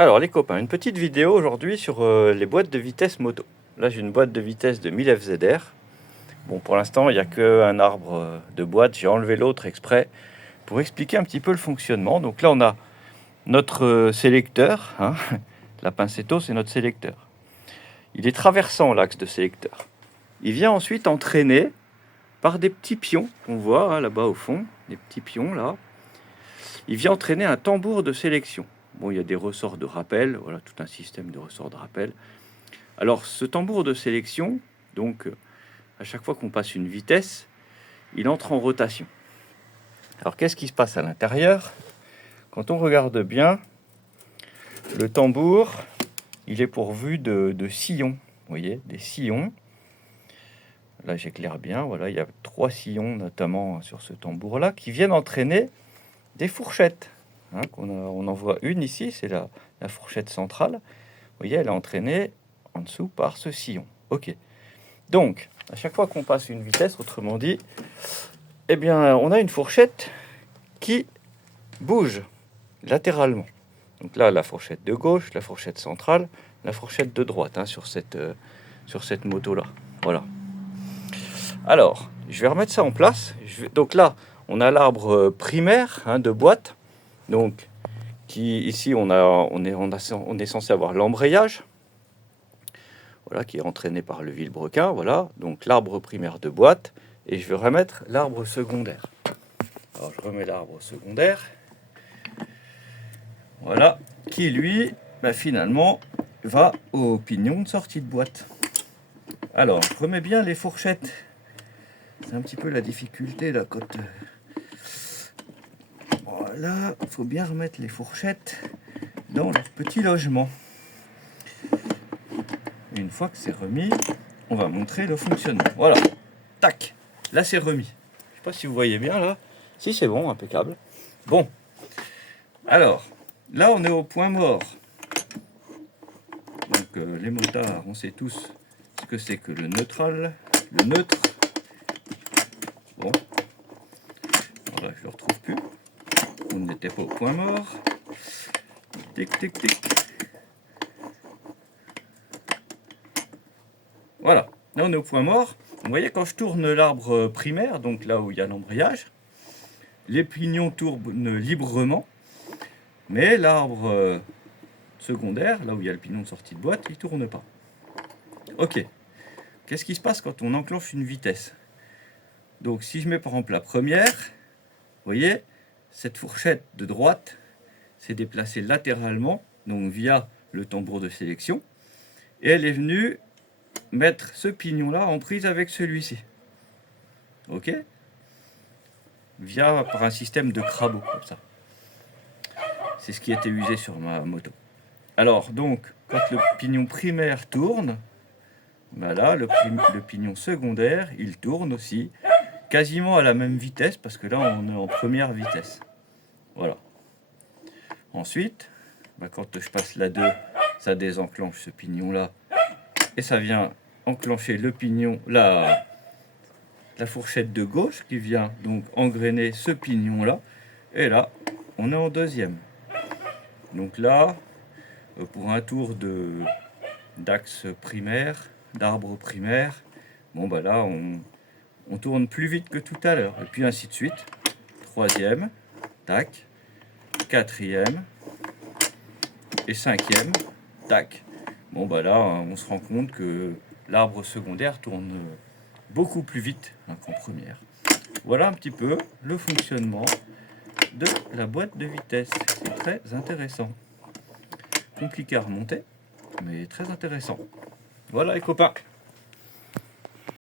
Alors les copains, une petite vidéo aujourd'hui sur les boîtes de vitesse moto. Là j'ai une boîte de vitesse de 1000 FZR. Bon, pour l'instant il n'y a qu'un arbre de boîte, j'ai enlevé l'autre exprès pour expliquer un petit peu le fonctionnement. Donc là on a notre sélecteur, hein. La pincetto c'est notre sélecteur. Il est traversant l'axe de sélecteur. Il vient ensuite entraîner par des petits pions qu'on voit hein, là-bas au fond, des petits pions là. Il vient entraîner un tambour de sélection. Bon, il y a des ressorts de rappel, voilà, tout un système de ressorts de rappel. Alors, ce tambour de sélection, donc, à chaque fois qu'on passe une vitesse, il entre en rotation. Alors, qu'est-ce qui se passe à l'intérieur? Quand on regarde bien, le tambour, il est pourvu de sillons. Vous voyez, des sillons. Là, j'éclaire bien. Voilà, il y a 3 sillons, notamment sur ce tambour-là, qui viennent entraîner des fourchettes. Hein, on en voit une ici, c'est la fourchette centrale. Vous voyez, elle est entraînée en dessous par ce sillon. Ok. Donc, à chaque fois qu'on passe une vitesse, autrement dit, eh bien, on a une fourchette qui bouge latéralement. Donc là, la fourchette de gauche, la fourchette centrale, la fourchette de droite hein, sur cette moto-là. Voilà. Alors, je vais remettre ça en place. Donc là, on a l'arbre primaire hein, de boîte. Donc, ici, on est censé avoir l'embrayage. Voilà, qui est entraîné par le vilebrequin. Voilà, donc l'arbre primaire de boîte. Et je vais remettre l'arbre secondaire. Alors, je remets l'arbre secondaire. Voilà, qui lui, finalement, va au pignon de sortie de boîte. Alors, je remets bien les fourchettes. C'est un petit peu la difficulté là quand... Voilà, il faut bien remettre les fourchettes dans leur petit logement. Et une fois que c'est remis, on va montrer le fonctionnement. Voilà, tac, là c'est remis. Je sais pas si vous voyez bien là. Si c'est bon, impeccable. Bon, alors, là on est au point mort. Donc les motards, on sait tous ce que c'est que le neutral, le neutre. Bon, voilà, je le retrouve plus. On n'était pas au point mort. Tic, tic, tic. Voilà, là on est au point mort. Vous voyez, quand je tourne l'arbre primaire, donc là où il y a l'embrayage, les pignons tournent librement, mais l'arbre secondaire, là où il y a le pignon de sortie de boîte, il ne tourne pas. Ok, qu'est-ce qui se passe quand on enclenche une vitesse? Donc si je mets par exemple la première, vous voyez, cette fourchette de droite s'est déplacée latéralement, donc via le tambour de sélection, et elle est venue mettre ce pignon-là en prise avec celui-ci. Ok? Par un système de crabot, comme ça. C'est ce qui était usé sur ma moto. Alors, donc, quand le pignon primaire tourne, là, le pignon secondaire, il tourne aussi, quasiment à la même vitesse, parce que là, on est en première vitesse. Voilà. Ensuite, quand je passe la 2, ça désenclenche ce pignon-là, et ça vient enclencher le pignon, la fourchette de gauche, qui vient donc engrainer ce pignon-là, et là, on est en deuxième. Donc là, pour un tour d'axe primaire, d'arbre primaire, bon là, on tourne plus vite que tout à l'heure, et puis ainsi de suite. Troisième, tac, quatrième, et cinquième, tac. Bon là, on se rend compte que l'arbre secondaire tourne beaucoup plus vite qu'en première. Voilà un petit peu le fonctionnement de la boîte de vitesse. C'est très intéressant. Compliqué à remonter, mais très intéressant. Voilà les copains.